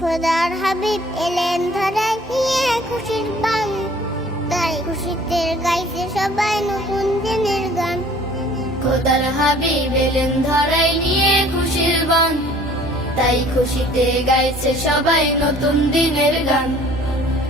খোদার হাবিব এলেন ধরায় নিয়ে খুশির বান, তাই খুশিতে গাইছে সবাই নতুন দিনের গান। খোদার হাবিব এলেন ধরায় নিয়ে খুশির বান, তাই খুশিতে গাইছে সবাই নতুন দিনের গান।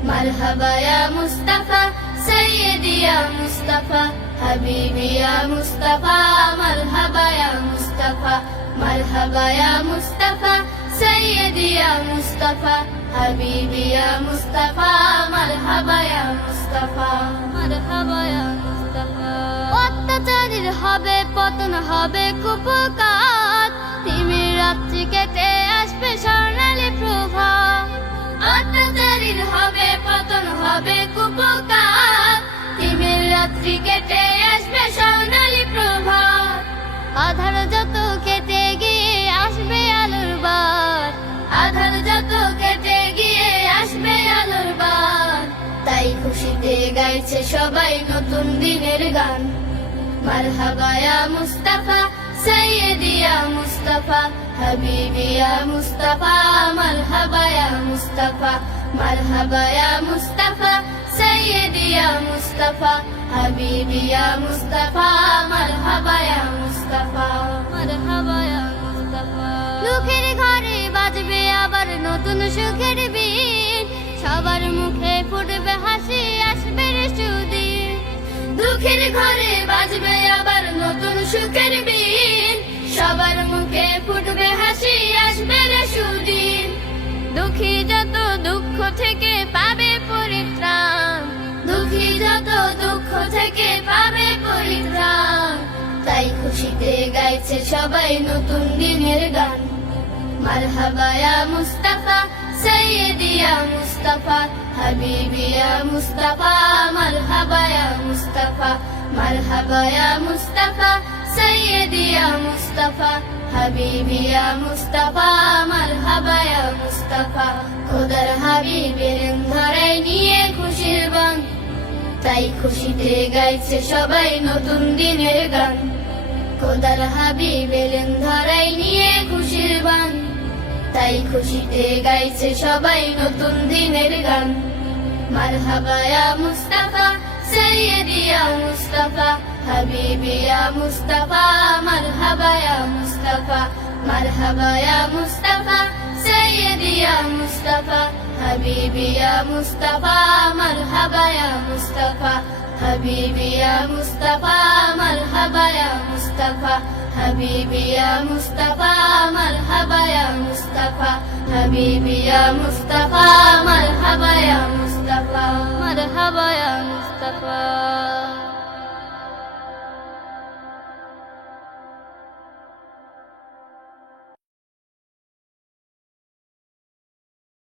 মারহাবা ইয়া মুস্তাফা সাইয়্যিদি ইয়া মুস্তাফা হাবিবি ইয়া মুস্তাফা, মারহাবা ইয়া মুস্তাফা, মারহাবা ইয়া মুস্তাফা সাইয়্যিদি ইয়া মুস্তাফা হাবিবি ইয়া মুস্তাফা, মারহাবা ইয়া মুস্তাফা, মারহাবা ইয়া মুস্তাফা। অত্যাচারীর হবে পতন, হবে কুপকাত, তিমির রাত্রি কেটে আসবে স্বর্ণালী প্রভাত। অত্যাচারীর হবে পতন, হবে কুপকাত, তিমির রাত্রি কেটে আসবে স্বর্ণালী প্রভাত। আধার যত কেটে গিয়ে আসবে আলোর বার, আধার যত কেটে গিয়ে আসবে আলোর বার। তাই খুশিতে গাইছে সবাই নতুন দিনের গান। মারহাবা ইয়া মুস্তাফা সাইয়্যিদি ইয়া মুস্তাফা হাবিবি ইয়া মুস্তাফা, মারহাবা ইয়া মুস্তাফা, মারহাবা ইয়া মুস্তাফা সাইয়্যিদি ইয়া মুস্তাফা হাবিবি ইয়া মুস্তাফা, মারহাবা ইয়া মুস্তাফা, মারহাবা ইয়া মুস্তাফা। দুঃখের ঘরে বাজবে আবার নতুন সুখের বিন, সবার মুখে ফুটবে হাসি, আসবে রে সুদিন। দুঃখের ঘরে বাজবে আবার নতুন সুখের বিন, সবার মুখে ফুটবে হাসি, আসবে রে সুদিন। দুঃখী যত দুঃখ থেকে পাবে পরিত্রাণ, দুঃখী যত দুঃখ থেকে পাবে পরিত্রাণ। তাই খুশিতে গাইছে সবাই নতুন দিনের গান। মারহাবা ইয়া মুস্তাফা সাইয়্যিদি ইয়া মুস্তাফা হাবিবি ইয়া মুস্তাফা, মারহাবা ইয়া মুস্তাফা, মারহাবা ইয়া মুস্তাফা সাইয়্যিদি ইয়া মুস্তাফা হাবিবি ইয়া মুস্তাফা, মারহাবা ইয়া মুস্তাফা। খোদার হাবিব এলেন ধরায় নিয়ে খুশির বান, তাই খুশিতে গাইছে সবাই নতুন দিনের গান। খোদার হাবিব এলেন ধরায় নিয়ে খুশির বান, তাই খুশিতে গাইছে সবাই নতুন দিনের গান। মারহাবা ইয়া মুস্তাফা সাইয়্যিদি ইয়া মুস্তাফা হাবিবি ইয়া মুস্তাফা, মারহাবা ইয়া মুস্তাফা, মারহাবা ইয়া মুস্তাফা সাইয়্যিদি ইয়া মুস্তাফা হাবিবি ইয়া মুস্তাফা, মারহাবা ইয়া মুস্তাফা, হাবিবি ইয়া মুস্তাফা, মারহাবা ইয়া মুস্তাফা, হাবিবি ইয়া মুস্তাফা, মারহাবা ইয়া মুস্তাফা, হাবিবি ইয়া মুস্তাফা, মারহাবা ইয়া মুস্তাফা।